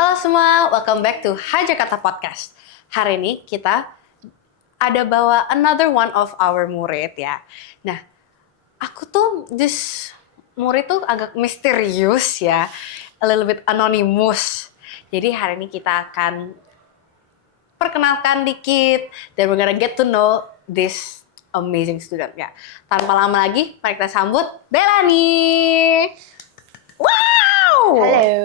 Halo semua, welcome back to Hai Jakarta Podcast. Hari ini kita ada bawa another one of our murid ya. Nah, aku tuh murid tuh agak misterius ya, a little bit anonymous. Jadi hari ini kita akan perkenalkan dikit dan we're gonna get to know this amazing student ya. Tanpa lama lagi, mari kita sambut Delani. Wow! Halo.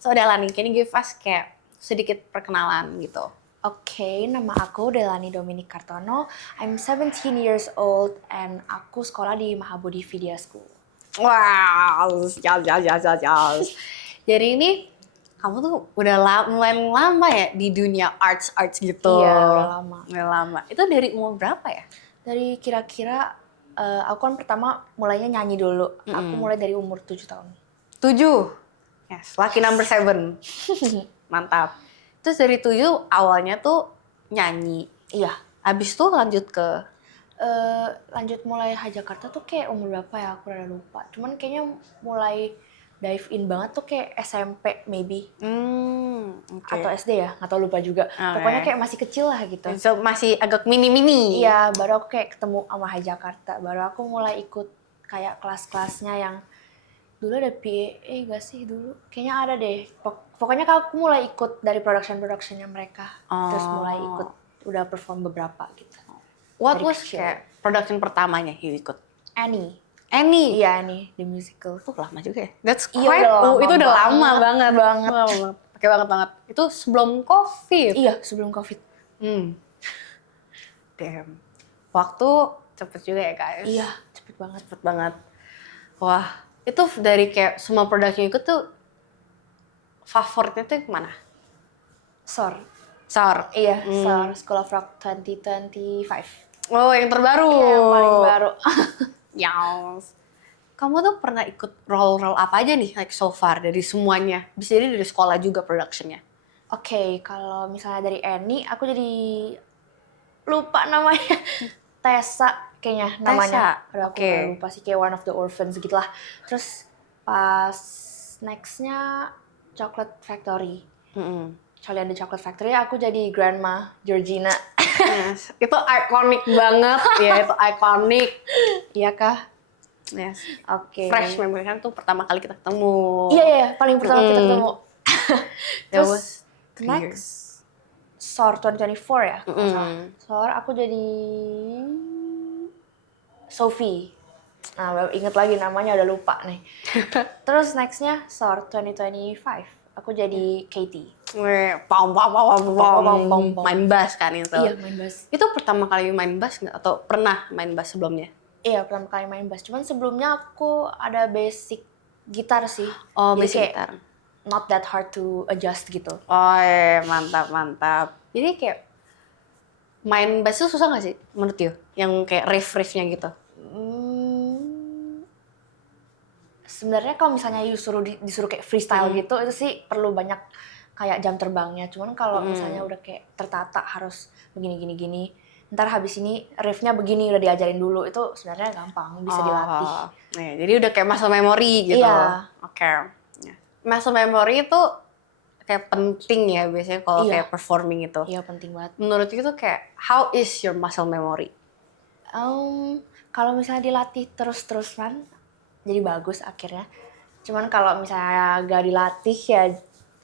So Delani, can you give us kayak sedikit perkenalan gitu? Oke, nama aku Delani Dominic Kartono. I'm 17 years old and aku sekolah di Mahabodhi Vidya School. Wow, jauh. Jadi ini kamu tuh udah lumayan lama ya di dunia arts gitu. Iya, udah lama. Udah lama. Itu dari umur berapa ya? Dari kira-kira, aku kan pertama mulainya nyanyi dulu. Aku mulai dari umur 7 tahun. 7. Yes, lucky number 7. Mantap. Terus dari 7 awalnya tuh nyanyi. Iya. Habis tuh lanjut ke Lanjut mulai Hai Jakarta tuh kayak umur berapa ya? Aku udah lupa. Cuman kayaknya mulai dive in banget tuh kayak SMP maybe. okay. Atau SD ya, nggak tahu lupa juga. Pokoknya kayak masih kecil lah gitu. So, masih agak mini-mini. Iya, baru aku kayak ketemu sama Hai Jakarta. Baru aku mulai ikut kayak kelas-kelasnya yang dulu ada PAA gak sih dulu? Kayaknya ada deh. Pokoknya aku mulai ikut dari production-productionnya mereka. Terus mulai ikut, udah perform beberapa gitu. What Dari was kecil. kayak production pertamanya you ikut? Annie. Iya, Annie, the musical. lama juga ya. That's Iya, quite. udah lama Itu udah lama banget. banget. Pakai banget. Itu sebelum COVID. Iya, sebelum COVID. Damn. Waktu cepet juga ya guys. Iya, cepet banget. Cepet banget. Wah, itu dari kayak semua production ikut tuh favoritnya tuh kemana? SOR. SOR. Iya, SOR, School of Rock 2025. Oh, yang terbaru. Iya, yang paling baru. Yes. Kamu tuh pernah ikut role apa aja nih like so far dari semuanya? Bisa jadi dari sekolah juga productionnya. Oke, kalau misalnya dari Annie, aku jadi lupa namanya. Tessa kayaknya namanya. Aduh, aku nggak lupa sih, kayak one of the orphans gitu lah. Terus pas next-nya Chocolate Factory. Charlie and the Chocolate Factory, aku jadi Grandma Georgina. Yes. Itu ikonik banget. Ya, itu ikonik. Iya kah? Yes. Oke. Fresh memory kan tuh pertama kali kita ketemu. Iya, paling pertama kita ketemu. That Terus was next SOR 2024 ya. SOR aku jadi Sophie. Nah, baru inget lagi namanya, udah lupa nih. Terus nextnya SOR 2025. Aku jadi Katie. Main bass kan itu. Iya, main bass. Itu pertama kali main bass nggak? Atau pernah main bass sebelumnya? Iya, pertama kali main bass. Cuman sebelumnya aku ada basic gitar sih. Oh, jadi basic kayak gitar. not that hard to adjust gitu. Oh, mantap. Jadi kayak main bass itu susah nggak sih menurut you? Yang kayak riff-riffnya gitu? Sebenarnya kalau misalnya disuruh kayak freestyle gitu, itu sih perlu banyak kayak jam terbangnya. Cuman kalau misalnya udah kayak tertata harus begini, ntar habis ini riffnya begini udah diajarin dulu, itu sebenarnya gampang, bisa dilatih. Nih, jadi udah kayak muscle memory gitu. Iya. Oke. Muscle memory itu kayak penting ya biasanya kalau kayak performing itu. Iya, penting banget. Menurut itu kayak how is your muscle memory? Kalau misalnya dilatih terus-terusan, jadi bagus akhirnya. Cuman kalau misalnya gak dilatih ya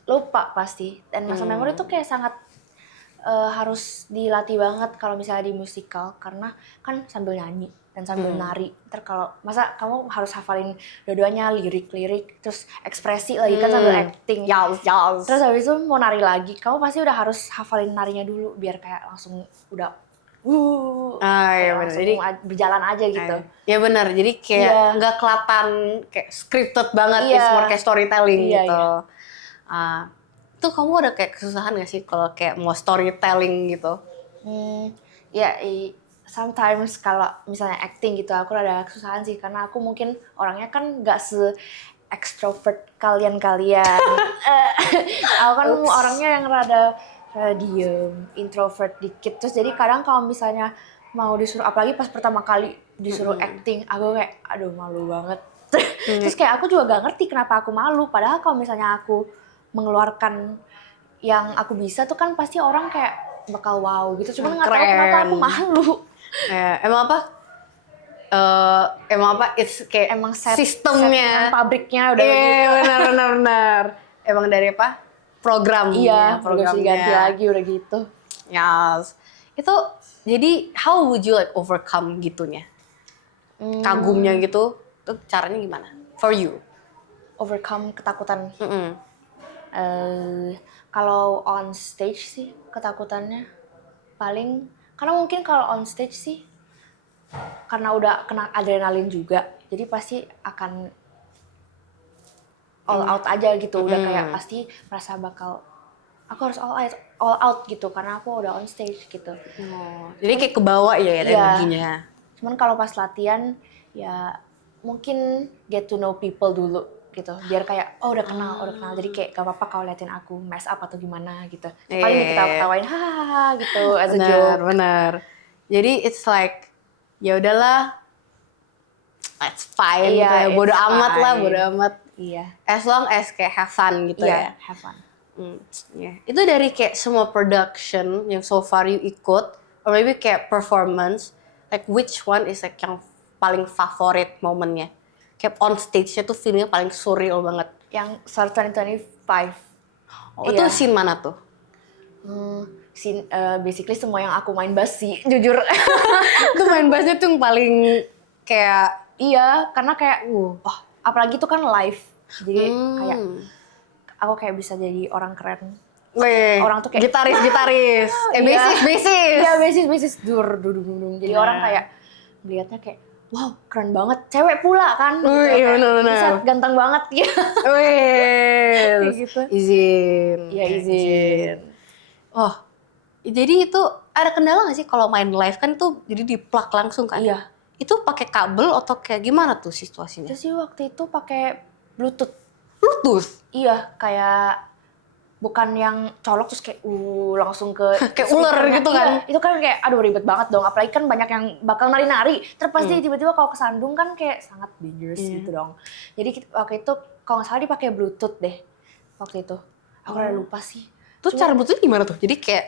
lupa pasti. Dan muscle memory itu kayak sangat harus dilatih banget kalau misalnya di musikal, karena kan sambil nyanyi dan sambil nari. Ntar kalau masa kamu harus hafalin dua-duanya, lirik-lirik, terus ekspresi lagi kan sambil acting. Yes. Terus habis itu mau nari lagi, kamu pasti udah harus hafalin narinya dulu biar kayak langsung udah iya benar. langsung Jadi berjalan aja gitu. Ya benar. Jadi kayak nggak kelihatan kayak scripted banget, it's more kayak storytelling gitu. Itu kamu ada kayak kesusahan nggak sih kalau kayak mau storytelling gitu? Sometimes kalau misalnya acting gitu aku rada kesusahan sih, karena aku mungkin orangnya kan nggak se-extrovert kalian. Aku kan orangnya yang rada diem, introvert dikit. Terus jadi kadang kalau misalnya mau disuruh, apalagi pas pertama kali disuruh acting, aku kayak aduh malu banget. Terus kayak aku juga gak ngerti kenapa aku malu. Padahal kalau misalnya aku mengeluarkan yang aku bisa tuh kan pasti orang kayak bakal wow gitu. Cuman nggak tahu Keren. kenapa aku malu. Emang apa? It's kayak Emang settingan sistemnya, pabriknya udah iya begitu. benar. Emang dari apa? Iya, Programnya, udah diganti lagi udah gitu. Yes. Itu jadi how would you like overcome gitunya? Kagumnya gitu, tuh caranya gimana? For you? Overcome ketakutan. Mm-mm. Kalau on stage sih ketakutannya paling karena mungkin kalau on stage sih karena udah kena adrenalin juga, jadi pasti akan all out aja gitu. Udah kayak pasti merasa bakal aku harus all out gitu karena aku udah on stage gitu. Jadi kayak kebawa ya Iya. energinya. Cuman kalau pas latihan ya mungkin get to know people dulu gitu, biar kayak udah kenal, jadi kayak gak apa-apa kalau liatin aku mess up atau gimana gitu, paling diketawain hahaha gitu as a joke. Benar. Jadi it's like ya udahlah, it's fine Iya, gitu ya. Bodo it's amat lah, fine. bodo amat. Iya. As long as kayak have fun gitu ya. Have fun. Yeah. Itu dari kayak semua production yang so far you ikut, or maybe kayak performance, like which one is like yang paling favorit momennya? Kayak on stage-nya tuh feelnya paling surreal banget. Yang Star 2025. Oh, itu scene mana tuh? Basically semua yang aku main bass sih, jujur. Itu main bassnya tuh yang paling kayak Iya, karena kayak apalagi itu kan live. Jadi kayak aku kayak bisa jadi orang keren. weh, Orang tuh kayak gitaris. Iya. Bassist. Iya, bassist dur. Jadi orang kayak melihatnya kayak wow, keren banget. Cewek pula kan. Gitu. Iya, benar. Bisa ganteng banget ya. Wih, gitu. izin. Iya, izin. Oh, jadi itu ada kendala nggak sih kalau main live kan tuh jadi di-plug langsung kan? Iya. Itu pakai kabel atau kayak gimana tuh situasinya? Terus sih waktu itu pakai Bluetooth. Bluetooth? Iya, kayak bukan yang colok terus kayak langsung ke Kayak ular speakernya. gitu kan? Iya, itu kan kayak aduh ribet banget dong. Apalagi kan banyak yang bakal nari-nari. Terus pasti tiba-tiba kalau kesandung kan kayak sangat dangerous gitu dong. Jadi waktu itu kalau nggak salah dipakai Bluetooth deh. Waktu itu. Aku udah lupa sih. Terus cara Bluetooth gimana tuh? Jadi kayak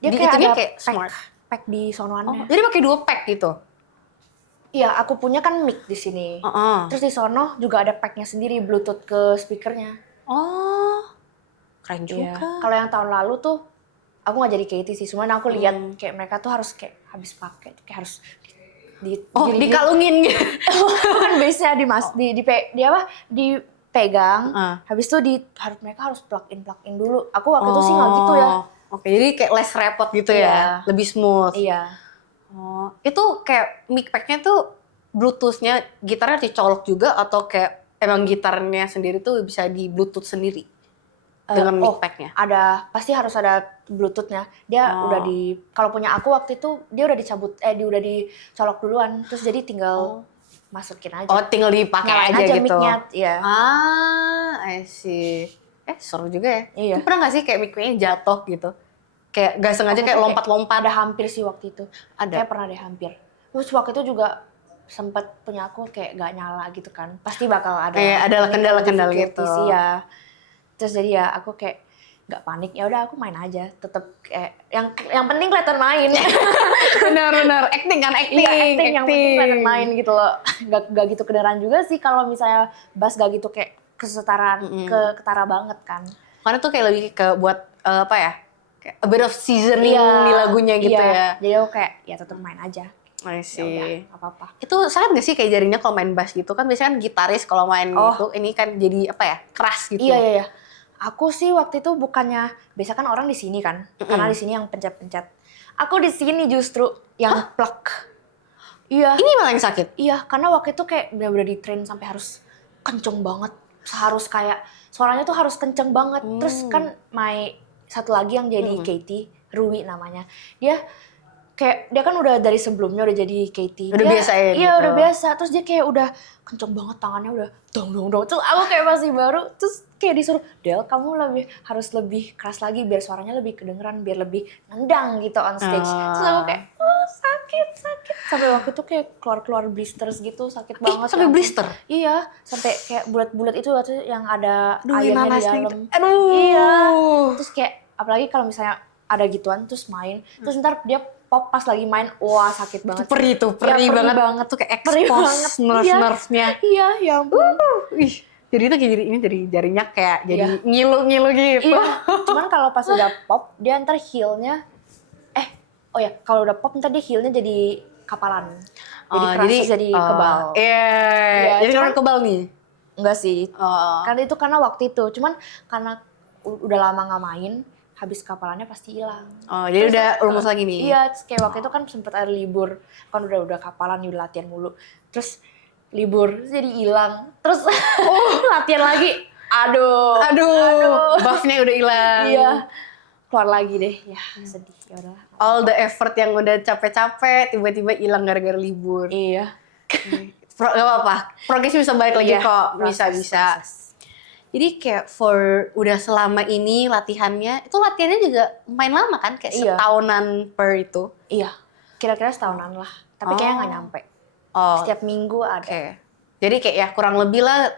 Dia di kayak itunya ada kayak smart. pack di sonoannya. Jadi pakai 2 pack gitu. Iya, aku punya kan mic di sini. Terus di sono juga ada packnya sendiri Bluetooth ke speakernya. Oh, keren juga. Iya. Kalau yang tahun lalu tuh aku nggak jadi Katy sih, cuman aku lihat kayak mereka tuh harus kayak habis pakai kayak harus dikalungin gitu. kan biasanya dipegang, habis itu mereka harus plug in dulu. Aku waktu itu sih nggak gitu ya. Oke, jadi kayak less repot gitu ya, lebih smooth. Iya. Oh, itu kayak mic pack-nya tuh Bluetooth-nya gitarnya dicolok juga atau kayak emang gitarnya sendiri tuh bisa di Bluetooth sendiri dengan mic pack-nya? Ada, pasti harus ada Bluetooth-nya. Dia udah kalau punya aku waktu itu dia udah dicabut, udah dicolok duluan, terus jadi tinggal masukin aja. Oh, tinggal dipakai aja gitu. Mic-nya, iya. I see. Seru juga ya. Iya. Pernah nggak sih kayak mic-nya jatuh gitu? Kayak nggak sengaja kayak lompat-lompat. Ada hampir sih waktu itu. Ada. Kayak pernah deh hampir. Terus waktu itu juga sempat punya aku kayak nggak nyala gitu kan. Pasti bakal ada. Ada kendala-kendala gitu. Ya. Terus jadi ya aku kayak nggak panik. Ya udah aku main aja. Tetap kayak yang penting kelihatan main. Benar. Acting kan, acting. Iya, acting. Yang penting kelihatan main gitu loh. Gak gitu kedengeran juga sih kalau misalnya bass gak gitu kayak kesetaraan, ketara banget kan. Karena tuh kayak lebih ke buat apa ya? Kayak a bit of seasoning di lagunya gitu ya. Jadi aku kayak ya tetap main aja. I see. Gak apa-apa. Itu sakit nggak sih kayak jarinya kalau main bass gitu? Kan biasanya kan gitaris kalau main gitu, ini kan jadi apa ya, keras gitu. Iya. Aku sih waktu itu bukannya, biasa kan orang di sini kan, karena di sini yang pencet-pencet. Aku di sini justru yang plug. Iya. Ini malah yang sakit? Iya, karena waktu itu kayak bener-bener di train sampai harus kenceng banget. Harus kayak, suaranya tuh harus kenceng banget. Terus kan satu lagi yang jadi Katy, Rui namanya. Dia kan udah dari sebelumnya udah jadi Katy. Udah biasa ya? Iya, gitu. udah biasa. Terus dia kayak udah kenceng banget, tangannya udah dong. Terus aku kayak masih baru, terus kayak disuruh, Del kamu harus lebih keras lagi biar suaranya lebih kedengeran, biar lebih nendang gitu on stage. Terus aku kayak, sakit. Sampai sampai waktu itu kayak keluar blisters gitu, sakit banget. Sampai ya ampun. blister? Iya, sampai kayak bulat-bulat itu waktu yang ada Aduh, airnya di nanasnya dalam. gitu. Aduh. Iya. Terus kayak apalagi kalau misalnya ada gituan terus main, terus ntar dia pop pas lagi main, wah sakit banget. Perih banget tuh kayak Perih expose banget. nerve-nerve-nya. Iya, ya ampun. Ih, jadi itu kayak ini jadi jarinya kayak jadi ngilu-ngilu gitu. Iya. Cuman kalau pas udah pop, dia ntar heel-nya oh ya, kalau udah pop ntar dia heel-nya jadi kapalan. Jadi keras jadi kebal. Iya, jadi cuman kan kebal nih. Enggak sih. Oh. Karena waktu itu. Cuman karena udah lama nggak main, habis kapalannya pasti hilang. Oh, jadi udah rumus lagi nih. Iya, kayak waktu itu kan sempet ada libur. Kan udah kapalan, udah latihan mulu. Terus libur, terus jadi hilang. Terus latihan lagi. Aduh. Buff-nya udah hilang. Iya. Keluar lagi deh. Ya, sedih. Ya udah. All the effort yang udah capek-capek tiba-tiba hilang gara-gara libur. Iya. Gak apa-apa. Progresnya bisa balik lagi Iya, kok. proses. Bisa. Jadi kayak for udah selama ini latihannya, itu latihannya juga main lama kan? Kayak Iya. setahunan per itu. Iya. Kira-kira setahunan lah. Tapi kayaknya nggak nyampe. Oh, Setiap minggu ada. oke. Jadi kayak ya kurang lebih lah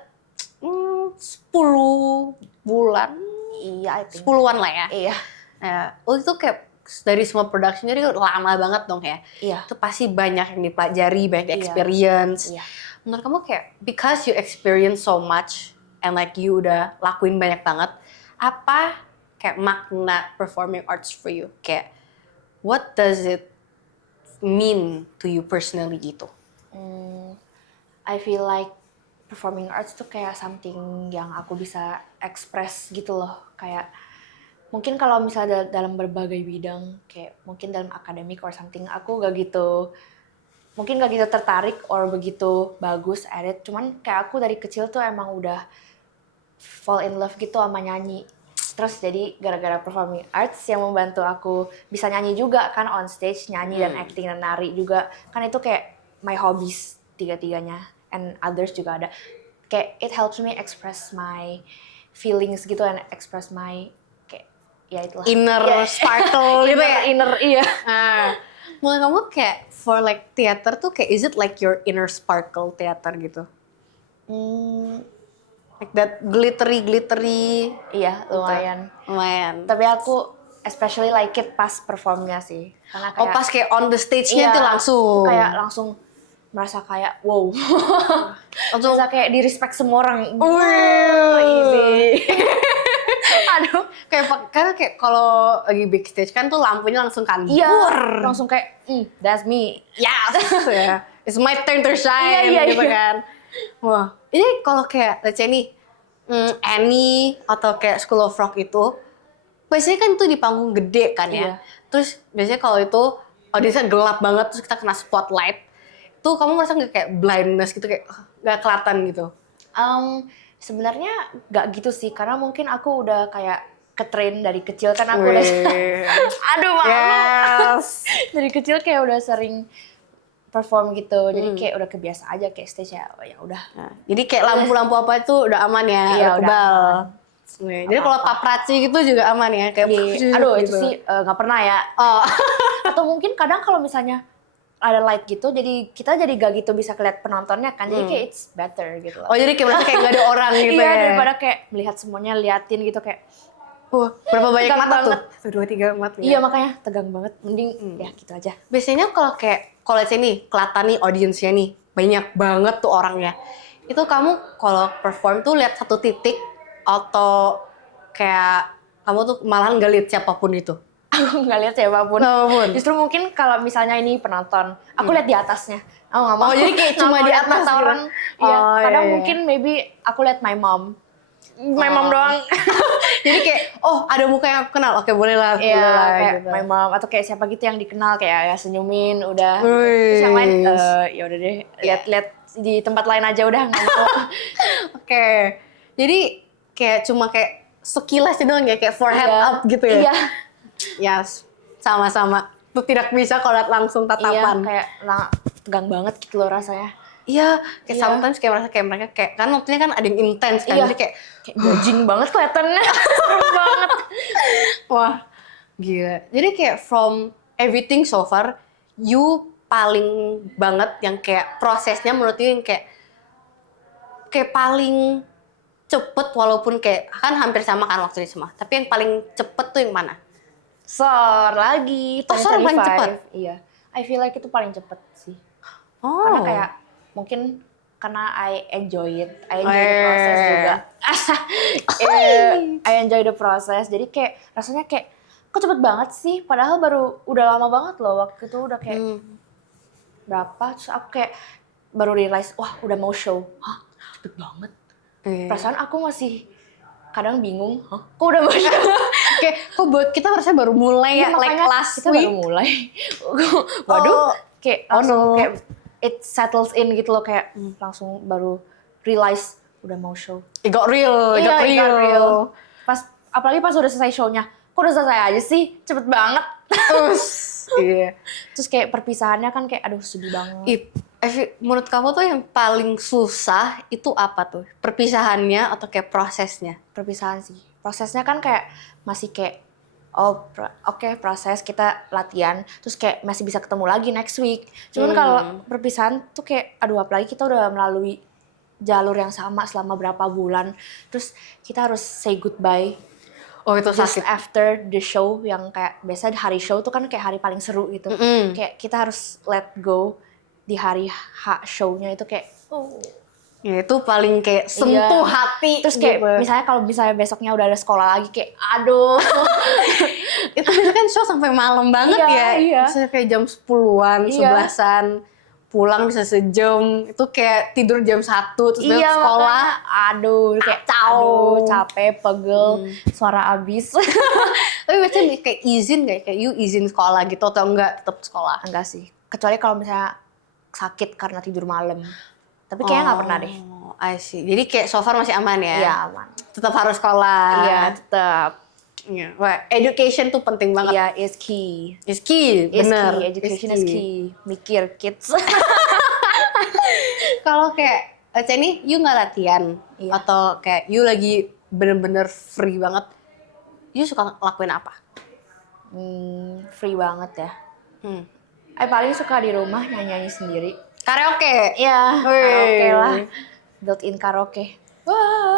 10 bulan. Iya, I think. 10-an lah ya. Iya. Itu kayak dari semua production jadi lama banget dong ya. Iya. Itu pasti banyak yang dipelajari, banyak Iya. experience. Iya. Menurut kamu kayak because you experience so much and like you udah lakuin banyak banget, apa kayak makna performing arts for you? Kayak what does it mean to you personally gitu? I feel like performing arts tuh kayak something yang aku bisa express gitu loh. Kayak mungkin kalau misalnya dalam berbagai bidang, kayak mungkin dalam akademik or something, aku gak gitu tertarik or begitu bagus at it. Cuman kayak aku dari kecil tuh emang udah fall in love gitu sama nyanyi. Terus jadi gara-gara performing arts yang membantu aku bisa nyanyi juga kan on stage, nyanyi dan acting dan nari juga. Kan itu kayak my hobbies tiga-tiganya, and others juga ada. Kayak it helps me express my feelings gitu and express my kayak ya itulah. Inner sparkle gitu ya? Inner iya. Menurut kamu kayak for like theater tuh kayak is it like your inner sparkle theater gitu? Like that glittery. Iya, lumayan. Lumayan. Tapi aku especially like it pas performnya sih. Karena kayak Pas kayak on the stage-nya tuh langsung. Kayak langsung merasa kayak wow. Langsung Bisa kayak di respect semua orang. easy. Aduh, karena kayak kalau lagi backstage kan tuh lampunya langsung kan. Iya, langsung kayak that's me. Yes. Yeah. It's my turn to shine gitu kan. Wah, ini kalau kayak let's say nih Annie atau kayak School of Rock itu biasanya kan itu di panggung gede kan ya. Iya. Terus biasanya kalau itu audiensnya gelap banget terus kita kena spotlight. Tuh kamu merasa nggak kayak blindness gitu kayak nggak kelihatan gitu? Sebenarnya nggak gitu sih, karena mungkin aku udah kayak ketrain dari kecil kan aku udah. Aduh malu. Yes. Dari kecil kayak udah sering perform gitu, jadi kayak udah kebiasa aja kayak stage ya udah. Nah, jadi kayak lampu-lampu apa itu udah aman ya, Iya, udah udah kebal. aman. Jadi kalau paparazzi gitu juga aman ya, kayak Aduh itu gitu. sih nggak pernah ya. Oh. Atau mungkin kadang kalau misalnya ada light gitu, jadi kita jadi gak gitu bisa keliat penontonnya kan, jadi kayak it's better gitu loh. Oh jadi kayak merasa kayak nggak ada orang gitu Iya, ya? daripada kayak melihat semuanya liatin gitu kayak. Berapa banyak Tegang mata banget. tuh? 1, 2, 3 mata. Iya makanya tegang banget, mending ya gitu aja. Biasanya kalau let's say nih, kelihatan nih audiensnya nih, banyak banget tuh orangnya. Itu kamu kalau perform tuh lihat satu titik atau kayak kamu tuh malahan nggak lihat siapapun itu? Aku nggak lihat siapapun. Justru mungkin kalau misalnya ini penonton, aku lihat di atasnya. Aku nggak mau. Oh, jadi kayak cuma di atas mata gitu? orang. Iya. Oh, Kadang iya. mungkin maybe aku lihat my mom. My mom doang. Jadi kayak, oh ada muka yang aku kenal, oke boleh lah. Iya, boleh lah, kayak gitu. my mom atau kayak siapa gitu yang dikenal kayak ya senyumin udah. Wih. Terus yang lain ya udah deh, lihat-lihat di tempat lain aja udah nggak mau. Oke. Jadi kayak cuma kayak sekilas doang ya, kayak forehead up gitu ya? Iya. Yes, sama-sama. Tuh tidak bisa kalau lihat langsung Iya, tatapan. kayak tegang banget gitu loh rasanya. Iya, kayak Iya. sometimes kayak merasa kayak mereka kayak kan waktunya kan ada yang intens kan, Iya. jadi kayak Judging banget kelihatannya. Serem banget. wah gila. Jadi kayak from everything so far, you paling banget yang kayak prosesnya menurut you yang kayak paling cepet walaupun kayak kan hampir sama kan waktunya semua. Tapi yang paling cepet tuh yang mana? SOR lagi, Oh, SOR yang paling 2025. cepet? Iya. I feel like itu paling cepet sih. Oh. Karena kayak mungkin karena I enjoy it. I enjoy the process juga. I enjoy the process. Jadi kayak rasanya kayak kok cepet banget sih. Padahal baru udah lama banget loh waktu itu udah kayak berapa. Terus aku kayak baru realize wah udah mau show. Hah cepet banget. Perasaan aku masih kadang bingung. Hah kok udah mau show? Kayak kok buat kita harusnya baru mulai ya, like last kita week. baru mulai. Waduh, kayak langsung no. kayak it settles in gitu loh kayak langsung baru realize udah mau show. It got real, it got Iya, it got real. real. Apalagi pas udah selesai show-nya. Kok udah selesai aja sih? Cepet banget. Iya. Terus kayak perpisahannya kan kayak aduh sedih banget. Menurut kamu tuh yang paling susah itu apa tuh? Perpisahannya atau kayak prosesnya? Perpisahan sih. Prosesnya kan kayak masih kayak oke, proses kita latihan terus kayak masih bisa ketemu lagi next week. Cuman kalau perpisahan tuh kayak aduh apalagi kita udah melalui jalur yang sama selama berapa bulan. Terus kita harus say goodbye. Oh itu Just sakit. after the show yang kayak biasa hari show tuh kan kayak hari paling seru gitu. Kayak kita harus let go di hari show-nya itu kayak Ya itu paling kayak sentuh hati. Terus kayak gitu. misalnya kalau besoknya udah ada sekolah lagi kayak aduh. Itu biasanya kan show sampai malam banget ya. Iya. Misalnya kayak jam 10-an, Iya. 11-an. Pulang bisa sejam. Itu kayak tidur jam 1 terus besok sekolah. Makanya, aduh kayak capek, pegel, suara abis. Tapi biasanya kayak izin gak? Kayak you izin sekolah gitu atau enggak tetap sekolah? Enggak sih. Kecuali kalau misalnya sakit karena tidur malam. Tapi kayaknya nggak pernah deh. I see. Jadi kayak so far masih aman ya? Iya aman. Tetap harus sekolah. Iya tetap. Iya. Wah, education tuh penting banget. Iya is key. Is key, Is bener. key. Education is key. Mikir kids. Kalau kayak Ceni, you nggak latihan Iya. atau kayak you lagi bener-bener free banget, you suka lakuin apa? Free banget ya. Paling suka di rumah nyanyi sendiri. Karaoke. Iya, karaoke lah. Built-in karaoke. Wah.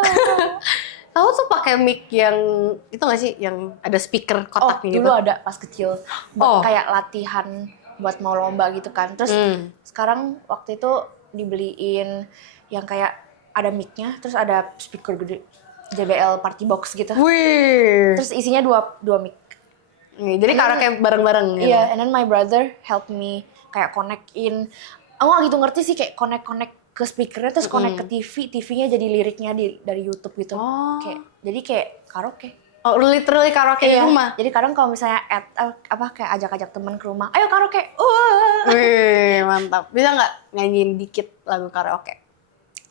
Kamu tuh pakai mic yang itu nggak sih, yang ada speaker kotaknya gitu? Dulu ada pas kecil. Kayak latihan buat mau lomba gitu kan. Terus sekarang waktu itu dibeliin yang kayak ada mic-nya, terus ada speaker gede. JBL party box gitu. Wih. Terus isinya dua mic. Jadi karaoke bareng-bareng gitu? Iya, and then my brother help me kayak connect-in. Aku nggak gitu ngerti sih kayak connect ke speakernya terus connect ke TV, TV-nya jadi liriknya dari YouTube gitu. Jadi kayak karaoke. Oh, literally karaoke di rumah? Jadi kadang kalau misalnya kayak ajak-ajak temen ke rumah, ayo karaoke. Wih, mantap. Bisa nggak nyanyiin dikit lagu karaoke?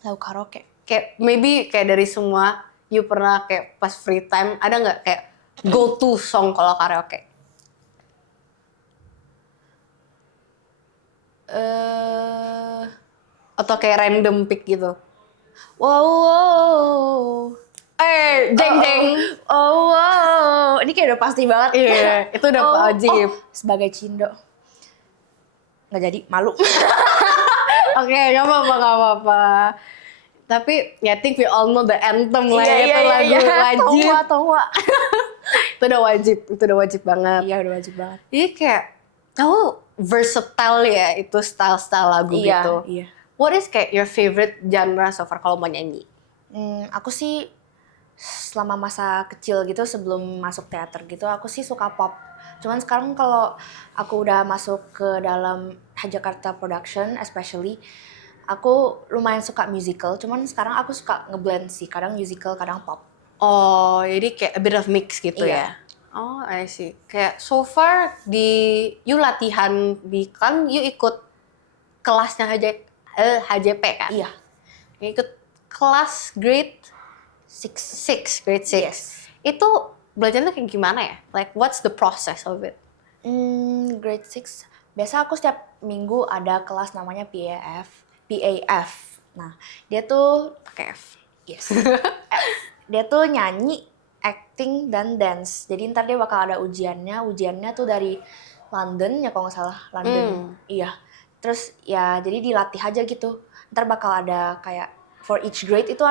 Lagu karaoke. Kayak maybe kayak dari semua, you pernah kayak pas free time, ada nggak kayak go to song kalau karaoke? Atau kayak random pick gitu? Wow. Jeng. Wow. Ini kayak udah pasti banget. Iya, itu udah wajib. Sebagai Cindo. Nggak jadi, malu. Oke, nggak apa-apa. Tapi ya I think we all know the anthem lah, itu lagu wajib. Tongwa. Itu udah wajib banget. Iya, udah wajib banget. Jadi kayak kamu versatile ya, itu style-style lagu gitu. Iya. What is kayak your favorite genre so far kalau mau nyanyi? Aku sih selama masa kecil gitu sebelum masuk teater gitu aku sih suka pop. Cuman sekarang kalau aku udah masuk ke dalam Jakarta Production especially aku lumayan suka musical. Cuman sekarang aku suka ngeblend sih, kadang musical, kadang pop. Oh, jadi kayak a bit of mix gitu ya? Oh, I see. Kayak so far you latihan kan you ikut kelasnya HJP kan? Iya. Ikut kelas grade 6, grade 6. Yes. Itu belajarnya kayak gimana ya? Like what's the process of it? Grade 6. Biasa aku setiap minggu ada kelas namanya PAF. Nah, dia tuh Pakai F. yes. Dia tuh nyanyi, acting dan dance. Jadi ntar dia bakal ada ujiannya. Ujiannya tuh dari London ya kalau nggak salah, London. Iya. Terus ya jadi dilatih aja gitu. Ntar bakal ada kayak for each grade itu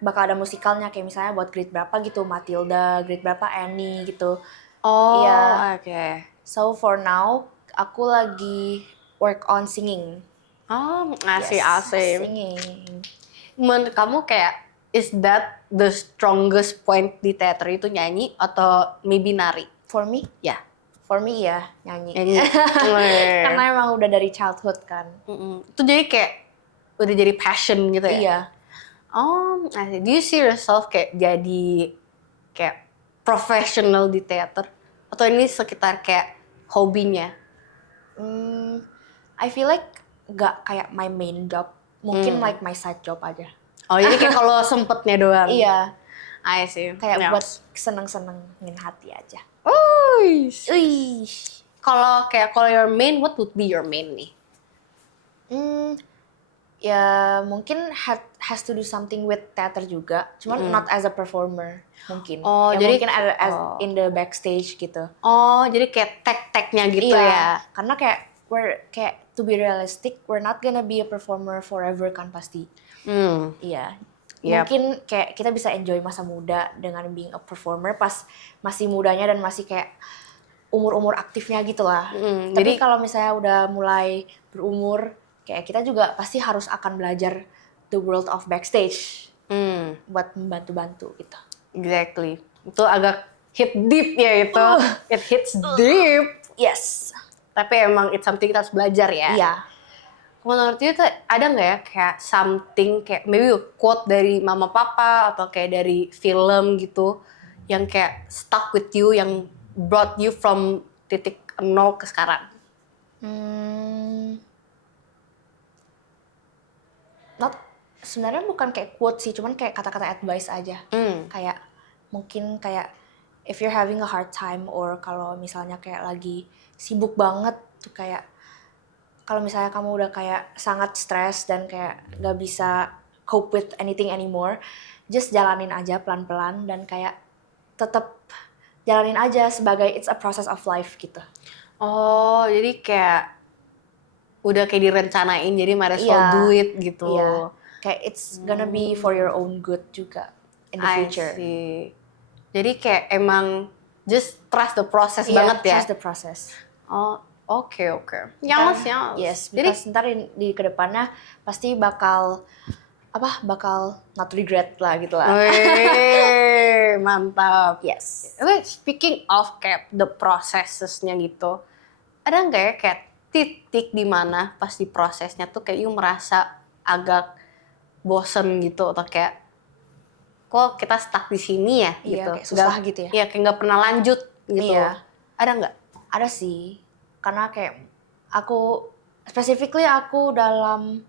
bakal ada musikalnya, kayak misalnya buat grade berapa gitu Matilda, grade berapa Annie gitu. Oh, Iya. oke. So for now aku lagi work on singing. Oh, Yes, asik. singing. Menurut kamu kayak, is that the strongest point di teater itu nyanyi atau maybe nari? For me? Ya, For me ya nyanyi. nyanyi. Karena emang udah dari childhood kan. Itu jadi kayak udah jadi passion gitu ya? Iya. Oh, asik. Do you see yourself kayak jadi kayak professional di teater? Atau ini sekitar kayak hobinya? I feel like gak kayak my main job. Mungkin like my side job aja. Oh, jadi kayak kalau sempetnya doang? Iya. I see. Kayak buat seneng-senengin hati aja. Uish. Wih. Kalau your main, what would be your main nih? Ya mungkin has to do something with theater juga. Cuman not as a performer mungkin. Oh, ya jadi mungkin as in the backstage gitu. Oh, jadi kayak tag-tagnya gitu Iya, ya? karena kayak to be realistic, we're not gonna be a performer forever kan pasti. Iya. Yep. Mungkin kayak kita bisa enjoy masa muda dengan being a performer pas masih mudanya dan masih kayak umur-umur aktifnya gitu lah. Tapi jadi- kalau misalnya udah mulai berumur, kayak kita juga pasti harus akan belajar the world of backstage buat membantu-bantu gitu. Exactly. Itu agak hit deep ya itu. It hits deep. Yes. Tapi emang it's something kita harus belajar ya. Iya. Menurut you tuh ada nggak ya kayak something kayak maybe a quote dari mama papa atau kayak dari film gitu yang kayak stuck with you, yang brought you from titik 0 ke sekarang? Sebenarnya bukan kayak quote sih, cuman kayak kata-kata advice aja. Kayak mungkin kayak if you're having a hard time or kalau misalnya kayak lagi sibuk banget tuh, kayak kalau misalnya kamu udah kayak sangat stres dan kayak gak bisa cope with anything anymore, just jalanin aja pelan-pelan dan kayak tetap jalanin aja sebagai it's a process of life gitu. Oh, jadi kayak udah kayak direncanain, jadi might as well do it gitu. Iya. Kayak it's gonna be for your own good juga in the future. I see. Jadi kayak emang just trust the process Iya, banget ya? trust the process. Oh, oke. Yes. Yes, Jadi because ntar di kedepannya pasti bakal not regret lah gitu lah. wih, mantap. Yes. Oke, speaking of kayak the processesnya gitu, ada nggak ya kayak titik di mana pas di prosesnya tuh kayak you merasa agak bosen gitu atau kayak kok kita stuck di sini ya Iya, gitu. kayak susah gitu ya. Iya, kayak nggak pernah lanjut gitu. Iya. Ada nggak? Ada sih, karena kayak aku dalam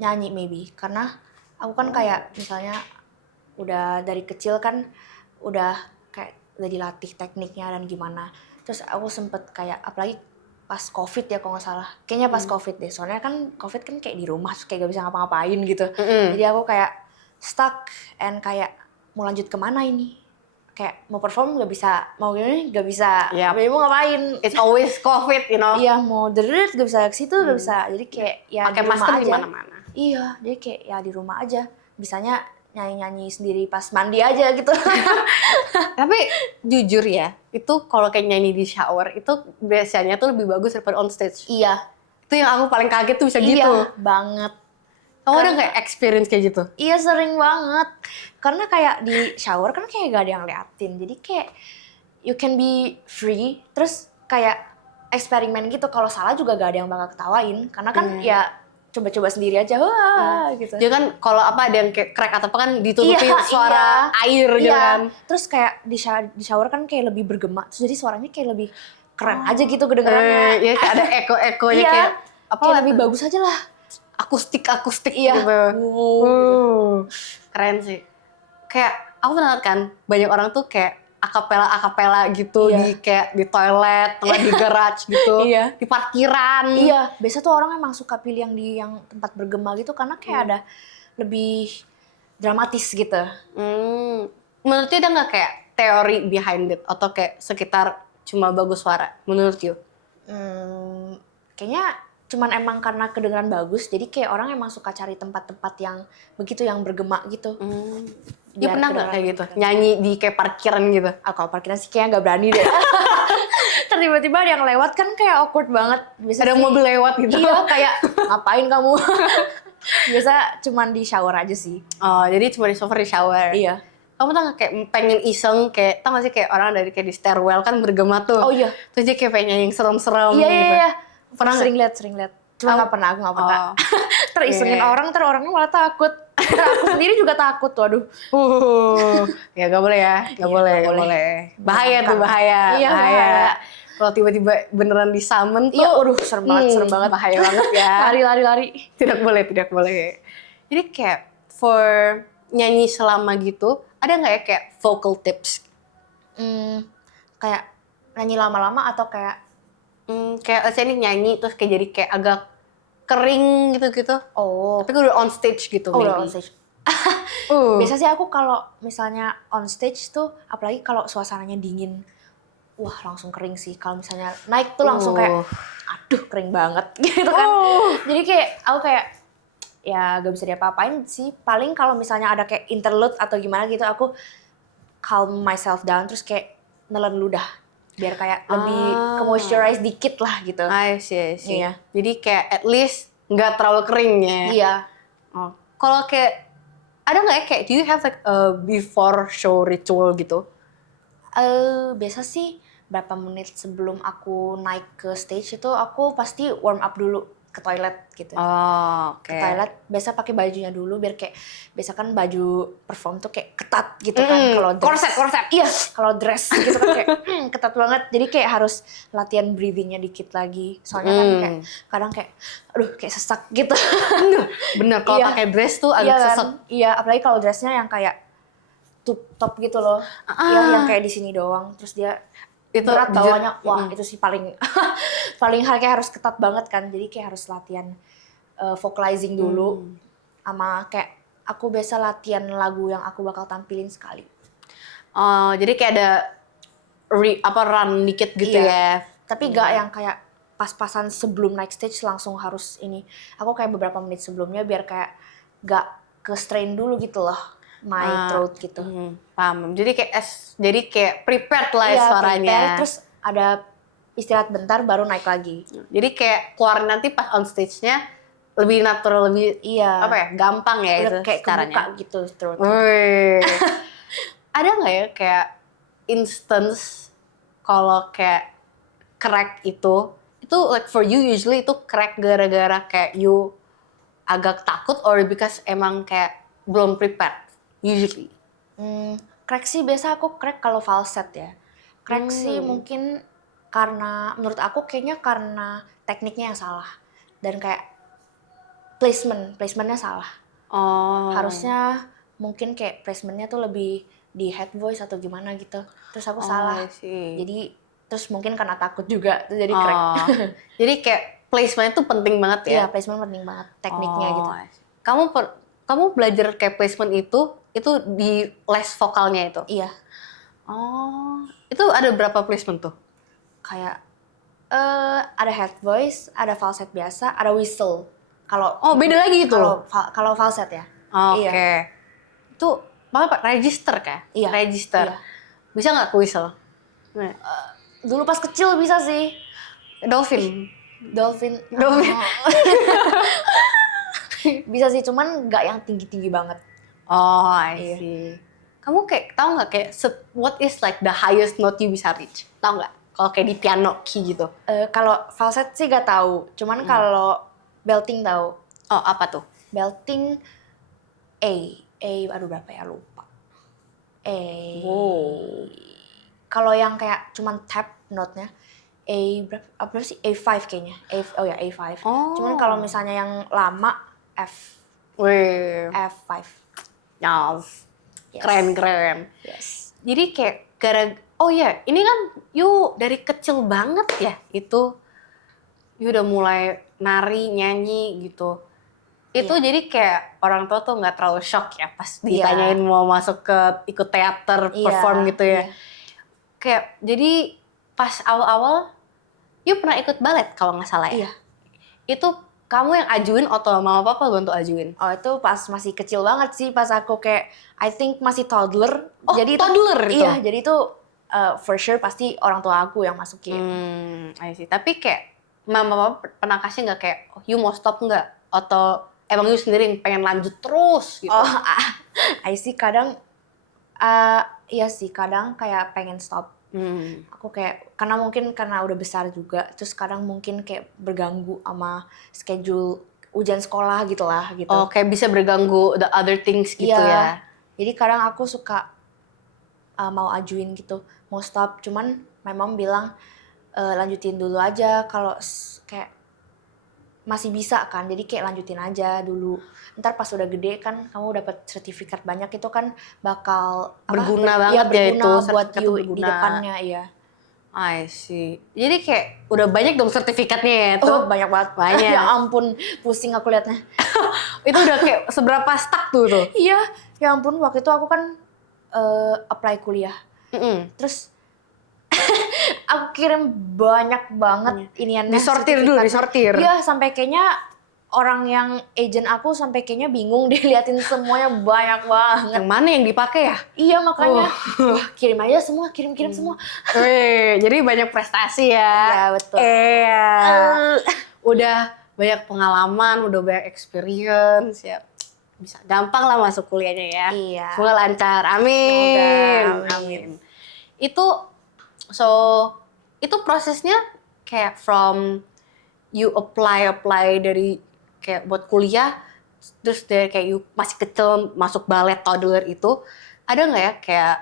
nyanyi maybe, karena aku kan kayak misalnya udah dari kecil kan udah dilatih tekniknya dan gimana. Terus aku sempet kayak apalagi pas COVID ya kalau nggak salah, kayaknya pas COVID deh, soalnya kan COVID kan kayak di rumah terus kayak gak bisa ngapa-ngapain gitu. Jadi aku kayak stuck and kayak mau lanjut kemana ini, kayak mau perform gak bisa, mau gini gak bisa, mau ngapain? It's always COVID, you know. Iya, mau deret gak bisa ke situ gak bisa, jadi kayak ya pakai di rumah masker aja. di mana-mana. Iya, jadi kayak ya di rumah aja, bisanya nyanyi-nyanyi sendiri pas mandi aja gitu. Tapi jujur ya, itu kalau kayak nyanyi di shower itu biasanya tuh lebih bagus daripada on stage. Iya. Itu yang aku paling kaget tuh bisa gitu. Iya, banget. Kamu ada nggak experience kayak gitu? Iya, sering banget. Karena kayak di shower kan kayak gak ada yang liatin. Jadi kayak you can be free. Terus kayak eksperimen gitu. Kalau salah juga gak ada yang bakal ketawain. Karena kan ya coba-coba sendiri aja. Wah, gitu. Jadi kan kalau ada yang kayak crack atau apa kan ditutupin suara air gitu kan. Terus kayak di shower kan kayak lebih bergema. Terus jadi suaranya kayak lebih keren aja gitu kedengarannya. Iya, kayak ada eko-ekonya kayak kayak lebih bagus aja lah. Akustik Iya. gitu. Keren sih. Kayak aku pernah kan banyak orang tuh kayak akapela gitu di kayak di toilet, atau di garage gitu, di parkiran. Iya, biasa tuh orang emang suka pilih yang tempat bergema gitu karena kayak ada lebih dramatis gitu. Menurut you ada nggak kayak teori behind it atau kayak sekitar cuma bagus suara menurut you? Kayaknya cuman emang karena kedengeran bagus, jadi kayak orang emang suka cari tempat-tempat yang begitu, yang bergema gitu. You Biar pernah nggak kedengeran kayak gitu keren. nyanyi di kayak parkiran gitu? Kalau parkiran sih kayaknya nggak berani deh. Terus tiba-tiba ada yang lewat kan kayak awkward banget. Biasa Ada sih, mobil lewat gitu? iya kayak ngapain kamu? Biasa cuman di shower aja sih. Oh, jadi cuma di sofa di shower. Iya. Kamu tau gak kayak pengen iseng kayak tau gak sih kayak orang dari kayak di stairwell kan bergema tuh. Oh iya. Terus dia kayak pengen nyanyi yang serem-serem Iya, gitu. iya. Pernah sering lihat. Cuma nggak pernah, aku nggak pernah. Oh. Terisengin Iya. orang, orangnya malah takut. Aku sendiri juga takut, waduh. Ya gak boleh ya, gak Iya, boleh, nggak gak boleh. boleh. Bahaya tuh, Karena- bahaya. Iya, bahaya. Kalau tiba-tiba beneran disummon tuh, Iya, aduh serem banget. Bahaya banget ya. Lari. Tidak boleh. Jadi kayak for nyanyi selama gitu, ada nggak ya kayak vocal tips? Kayak nyanyi lama-lama atau kayak Kayak let's say nih nyanyi terus kayak jadi kayak agak kering gitu-gitu. oh Tapi gue udah on stage gitu maybe. udah on stage. Biasa sih aku kalau misalnya on stage tuh, apalagi kalau suasananya dingin, wah langsung kering sih. Kalau misalnya naik tuh langsung kayak, aduh kering banget gitu kan. Jadi kayak aku kayak ya gak bisa diapa-apain sih. Paling kalau misalnya ada kayak interlude atau gimana gitu, aku calm myself down terus kayak nelen ludah biar kayak lebih ke moisturize dikit lah gitu. I see. Iya. Jadi kayak at least nggak terlalu kering ya. Iya. Oh. Kalau kayak ada nggak ya kayak do you have like a before show ritual gitu? Biasa sih berapa menit sebelum aku naik ke stage itu aku pasti warm up dulu ke toilet gitu. Oh, oke. Ke toilet biasa pakai bajunya dulu biar kayak biasa kan baju perform tuh kayak ketat gitu kan. Kalau dress, Korset. iya, kalau dress gitu kan kayak ketat banget. Jadi kayak harus latihan breathingnya dikit lagi. Soalnya kan kayak kadang kayak aduh kayak sesak gitu. Bener kalau Iya. pakai dress tuh agak Iya kan? sesek. Iya, apalagi kalau dressnya yang kayak top gitu loh. Iya, yang kayak di sini doang. Terus dia Itu berat jujur, bawahnya. Wah, itu sih paling paling kayak harus ketat banget kan. Jadi kayak harus latihan vocalizing dulu. Sama kayak aku biasa latihan lagu yang aku bakal tampilin sekali. Oh, jadi kayak ada run dikit gitu ya. Tapi gak yang kayak pas-pasan sebelum naik stage langsung harus ini. Aku kayak beberapa menit sebelumnya biar kayak gak ke strain dulu gitu loh. My throat gitu. Paham. Jadi kayak prepared lah ya Iya, suaranya. prepare, terus ada istirahat bentar baru naik lagi. Jadi kayak keluar nanti pas on stage-nya lebih natural, lebih Iya. apa ya, gampang ya Udah itu kayak caranya. kebuka gitu throat. Wih. Ada nggak ya kayak instance kalau kayak crack itu like for you usually itu crack gara-gara kayak you agak takut or because emang kayak belum prepared usually? Crack sih biasa aku crack kalau falset ya. Crack sih mungkin karena menurut aku kayaknya karena tekniknya yang salah dan kayak placementnya salah. Oh. Harusnya mungkin kayak placementnya tuh lebih di head voice atau gimana gitu. Terus aku salah. I see. Jadi terus mungkin karena takut juga tuh jadi crack. Jadi kayak placement itu penting banget ya. Iya, placement penting banget tekniknya gitu. I see. Kamu belajar kayak placement itu di les vokalnya itu? Iya, Oh, itu ada berapa placement tuh? kayak ada head voice, ada falset biasa, ada whistle. Kalau Oh, beda lagi itu? kalau falset ya. Oke. Iya. Itu apa register kah? Iya. Register. Iya. Bisa nggak aku whistle? Nah, Dulu pas kecil bisa sih. Dolphin. Dolphin. Bisa sih, cuman nggak yang tinggi-tinggi banget. Oh, I Iya. see. Kamu kayak tahu nggak kayak what is like the highest note you bisa reach? Tahu nggak? Kalau kayak di piano key gitu. Kalau falset sih nggak tahu. Cuman kalau belting tahu. Oh, apa tuh? Belting A. Aduh berapa ya, lupa. A. Wow. Kalau yang kayak cuman tap note-nya berapa sih? A5 kayaknya. A5. Oh. Cuman kalau misalnya yang lama Wih, F5. yes. Yes. Keren. Yes. Jadi kayak oh ya, ini kan you dari kecil banget ya itu you udah mulai nari, nyanyi gitu. Itu jadi kayak orang tua tuh nggak terlalu shock ya pas ditanyain mau masuk ke ikut teater, perform gitu ya. Iya. Kayak jadi pas awal-awal, you pernah ikut balet kalau nggak salah ya? Iya. Itu kamu yang ajuin atau mama papa bantu ajuin? Oh itu pas masih kecil banget sih, pas aku kayak I think masih toddler. Oh, jadi toddler itu? Iya, jadi itu for sure pasti orang tua aku yang masukin. I see. Tapi kayak mama papa pernah kasih nggak kayak, oh, you mau stop nggak? Atau emang you sendiri yang pengen lanjut terus gitu? Oh, I see kadang, iya sih kadang kayak pengen stop. Aku kayak, karena mungkin karena udah besar juga, terus kadang mungkin kayak berganggu sama schedule ujian sekolah gitu lah gitu. Oh, kayak bisa berganggu the other things gitu Iya. ya? Jadi kadang aku suka mau ajuin gitu, mau stop. Cuman my mom bilang lanjutin dulu aja kalau kayak masih bisa kan. Jadi kayak lanjutin aja dulu. Ntar pas udah gede kan kamu dapat sertifikat banyak itu kan bakal Berguna banget ya itu, buat sertifikat you berguna. di depannya iya. I see. Jadi kayak udah banyak dong sertifikatnya ya itu? Oh banyak banget. Banyak. Ya ampun pusing aku liatnya. Itu udah kayak seberapa stuck tuh? Iya. Ya ampun waktu itu aku kan apply kuliah. Terus aku kirim banyak banget iniannya. Disortir dulu, disortir. Iya, sampai kayaknya orang yang agent aku sampai kayaknya bingung diliatin semuanya banyak banget. Yang mana yang dipakai ya? Iya, makanya wah, kirim aja semua, kirim semua. Wih, jadi banyak prestasi ya. Iya, betul. Iya. Udah banyak pengalaman, udah banyak experience ya. Bisa gampang lah masuk kuliahnya ya. Iya. Semoga lancar. Amin. Semoga, Amin. Itu itu prosesnya kayak from you apply dari kayak buat kuliah, terus dari kayak you masih kecil masuk balet toddler itu, ada nggak ya kayak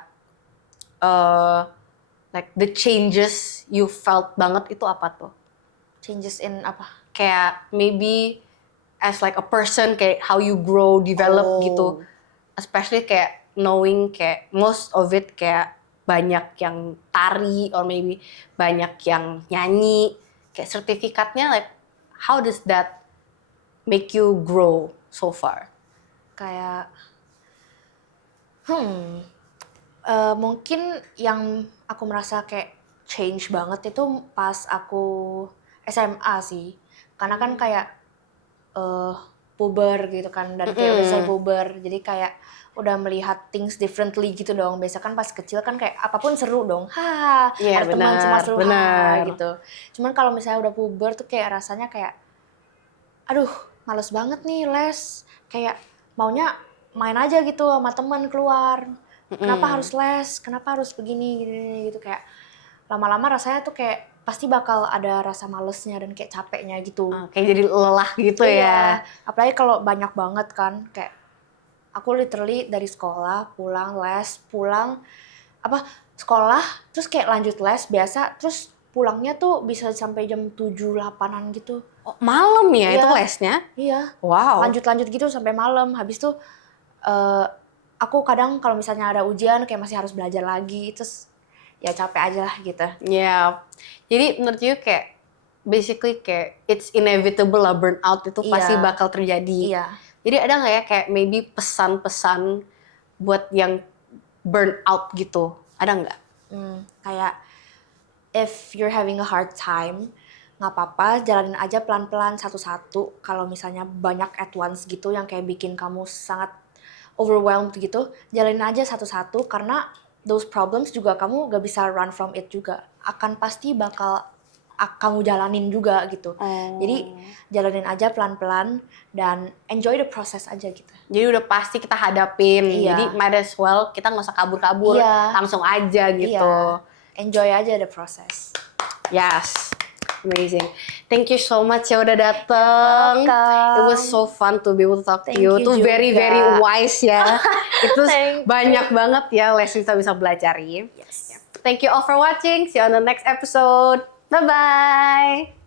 like the changes you felt banget itu apa tuh? Changes in apa? Kayak maybe as like a person, kayak how you grow, develop gitu. Especially kayak knowing kayak most of it kayak banyak yang tari or maybe banyak yang nyanyi. Kayak sertifikatnya like how does that make you grow so far? Kayak mungkin yang aku merasa kayak change banget itu pas aku SMA sih. Karena kan kayak puber gitu kan, dan kayak udah selesai puber, jadi kayak udah melihat things differently gitu dong. Biasa kan pas kecil kan kayak apapun seru dong, ada teman semua seru, gitu. Cuman kalau misalnya udah puber tuh kayak rasanya kayak, aduh males banget nih les, kayak maunya main aja gitu sama teman keluar. Kenapa harus les, kenapa harus begini gitu kayak lama-lama rasanya tuh kayak pasti bakal ada rasa malesnya dan kayak capeknya gitu. Kayak jadi lelah gitu ya. Apalagi kalau banyak banget kan, kayak aku literally dari sekolah pulang les, pulang sekolah terus kayak lanjut les biasa, terus pulangnya tuh bisa sampai jam 7-8-an gitu. Oh, malam ya itu lesnya? Iya. Wow. Lanjut gitu sampai malam. Habis tuh aku kadang kalau misalnya ada ujian kayak masih harus belajar lagi, terus ya capek aja lah gitu. Ya, jadi menurut you kayak basically kayak it's inevitable lah, burnout itu pasti bakal terjadi. Iya. Jadi ada nggak ya kayak maybe pesan-pesan buat yang burnout gitu? Ada nggak? Kayak if you're having a hard time, nggak apa-apa, jalanin aja pelan-pelan satu-satu. Kalau misalnya banyak at once gitu yang kayak bikin kamu sangat overwhelmed gitu, jalanin aja satu-satu, karena those problems juga kamu gak bisa run from it juga. Akan pasti bakal kamu jalanin juga gitu. Jadi jalanin aja pelan-pelan dan enjoy the process aja gitu. Jadi udah pasti kita hadapin. Jadi might as well kita nggak usah kabur-kabur, langsung aja gitu. Enjoy aja the process. Yes. Amazing. Thank you so much ya udah dateng. It was so fun to be able to talk to you. Itu very wise ya. Itu banyak banget ya les kita bisa belajarin. Yes. Thank you all for watching. See you on the next episode. Bye-bye.